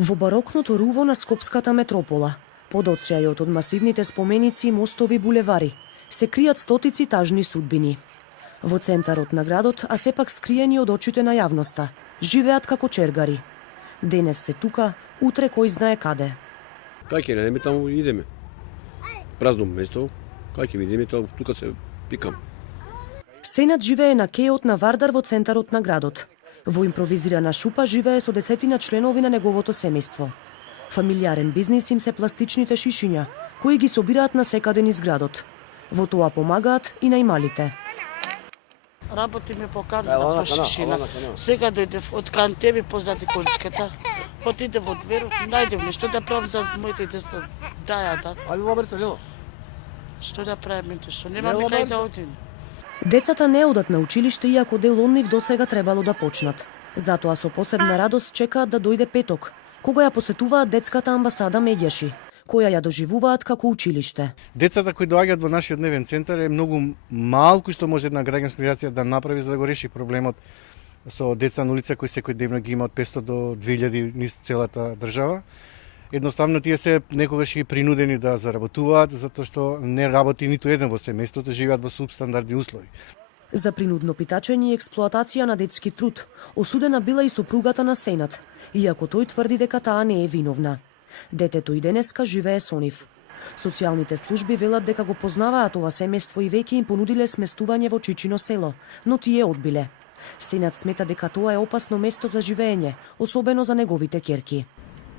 Во барокното руво на скопската метропола, под отсејот од масивните споменици, мостови, булевари, се кријат стотици тажни судбини. Во центарот на градот, а сепак скриени од очите на јавноста, живеат како чергари. Денес се тука, утре кој знае каде. Кај ќе идеме, таму идеме. Празно место, кај ќе видиме, тука се пикам. Сенат живее на кејот на Вардар во центарот на градот. Во импровизирана шупа живее со 10 членови на неговото семејство. Фамилиарен бизнис им се пластичните шишиња, кои ги собираат на секаде низ градот. Во тоа помагаат и најмалите. Работиме по кандина, по шишина. Сега дојде од кан тебе позади количката. Отиде во дверот, најдем нешто да правам за моите деца. Да. Али Роберто, лело. Што да правиме што? Немаме кај да одиме. Децата не одат на училиште, иако дел од нив досега требало да почнат. Затоа со посебна радост чекаат да дојде петок, кога ја посетуваат детската амбасада Меѓаши, која ја доживуваат како училиште. Децата кои доаѓаат во нашиот дневен центар е многу малку што може една граѓанска организација да направи за да го реши проблемот со деца на улица кои секој ден ги има од 500 до 2000 низ целата држава. Едноставно тие се некогаш и принудени да заработуваат затоа што не работи ниту еден во семејството, живеат во субстандардни услови. За принудно питачење и експлоатација на детски труд осудена била и сопругата на Сенат, иако тој тврди дека таа не е виновна. Детето и денеска живее со нив. Социјалните служби велат дека го познаваат ова семејство и веќе им понудиле сместување во Чичино село, но тие одбиле. Сенат смета дека тоа е опасно место за живеење, особено за неговите ќерки.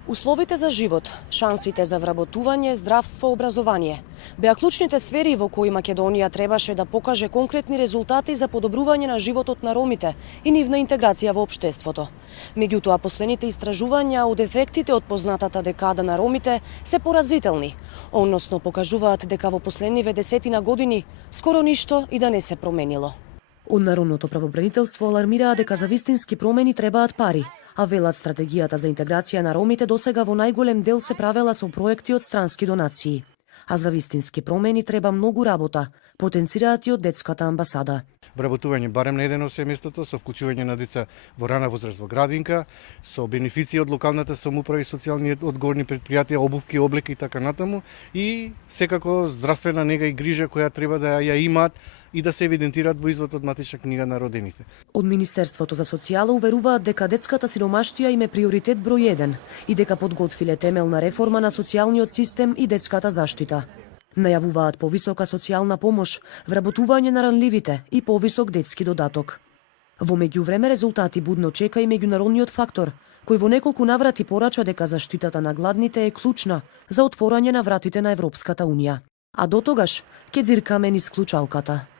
Условите за живот, шансите за вработување, здравство, образование беа клучните сфери во кои Македонија требаше да покаже конкретни резултати за подобрување на животот на ромите и нивна интеграција во општеството. Меѓутоа, последните истражувања од ефектите од познатата декада на ромите се поразителни, односно покажуваат дека во последниве десетина години скоро ништо и да не се променило. Од Народното правобранителство алармираа дека за вистински промени требаат пари, а велат стратегијата за интеграција на ромите досега во најголем дел се правела со проекти од странски донации. А за вистински промени треба многу работа, потенцираат и од детската амбасада. Вработување барем на еден од семејството, со вклучување на деца во рана возраст во градинка, со бенефиции од локалната самоуправа и социјални одговорни предпријатија, обувки, облеки и така натаму, и секако здравствена нега и грижа која треба да ја имаат и да се евидентираат во извод од матична книга на родените. Од Министерството за социјала уверуваат дека детската сиромаштија им е приоритет број 1 и дека подготвиле темелна реформа на социјалниот систем и детската заштита. Најавуваат повисока социјална помош, вработување на ранливите и повисок детски додаток. Во меѓувреме резултати будно чека и меѓународниот фактор, кој во неколку наврати порача дека заштитата на гладните е клучна за отворање на вратите на Европската Унија. А до тогаш ќе ѕиркаме низ клучалката.